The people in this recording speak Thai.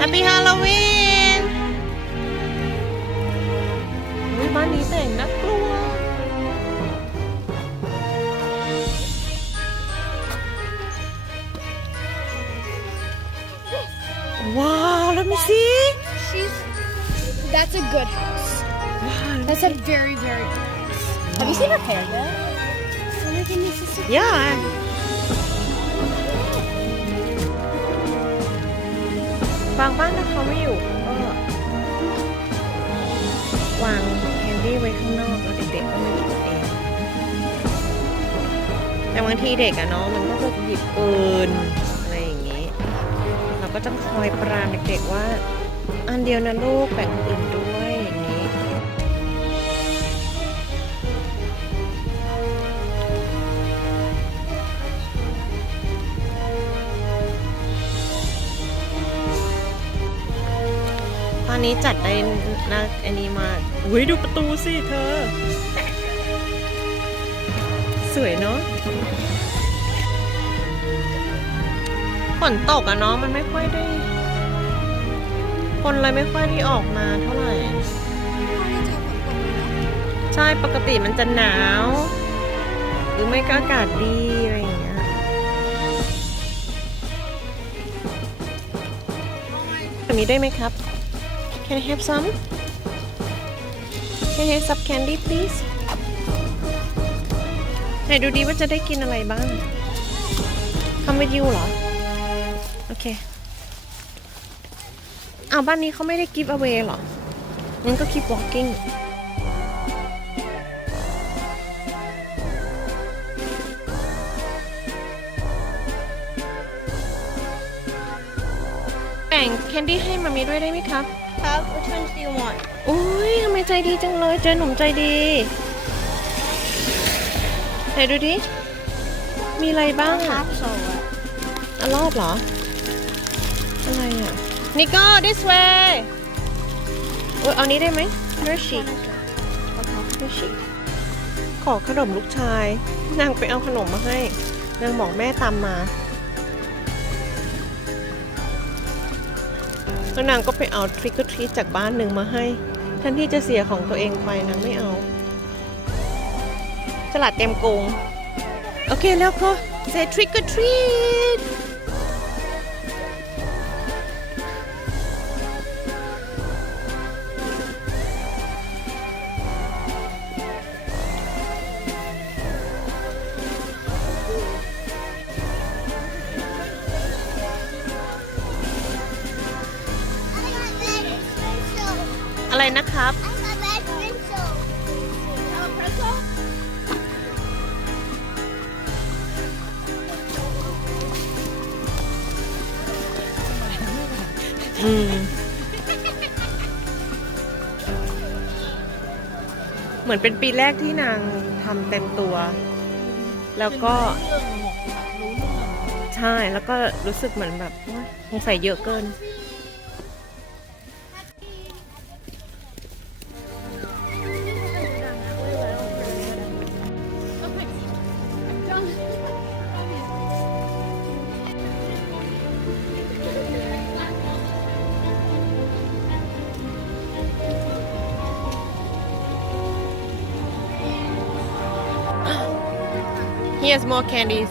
Happy Halloween อุ๊ยบ้านนี้แต่งน่ากลัว ว้าว let me see She's. That's a good house. That's a very, very good house. Have you seen her hair yet? Oh my บางบ้านถ้าเขาไม่อยู่เขาก็วางแคนดี้ไว้ข้างนอกแล้วเด็กๆก็มาหยิบเองแต่บางทีเด็กอะเนาะมันก็จะหยิบปืนอะไรอย่างงี้ เราก็ต้องคอยปรามเด็กๆว่า อันเดียวนะลูกแบ่งคนอื่น ตอนนี้จัดได้นะอันนี้มากอุ้ยดูประตูสิเธอ สวยเนาะฝนตกอะเนาะมันไม่ค่อยได้ คนเลยไม่ค่อยได้ออกมาเท่าไหร่ ใช่ปกติมันจะหนาว หรือไม่ก็อากาศดีอะไรอย่างเงี้ยแบบนี้ได้ไหมครับ Can I have some Can I have some candy please ไหนดูดีว่าจะได้กินอะไรบ้าง Come with you เหรอ โอเคอ้าวบ้านนี้เขาไม่ได้ give away หรองั้นก็ keep walking งแคนดี้ให้มามีด้วยได้ไหมครับ Have which ones do you want? อุ้ยทำไมใจดีจังเลย เจอหนุ่มใจดีไหนดูดิ มีอะไรบ้างอะ so what? อะรอบเหรอ อะไรอะนิโก้ this way โอ้ยเอานี้ได้ไหม Hershey Hershey ขอขนมลูกชาย นางไปเอาขนมมาให้ นางบอกแม่ตามมา แล้วนางก็ไปเอาทริกเกอร์ทรีจากบ้านหนึ่งมาให้แทนที่จะเสียของตัวเองไปนางไม่เอาฉลาดเต็มโกงโอเคแล้วก็ say trick or treat อะไรนะครับ อืม เหมือนเป็นปีแรกที่นางทำเต็มตัว แล้วก็ ใช่ แล้วก็รู้สึกเหมือนแบบโอ๊ยสงสัยเยอะเกิน He has more candies.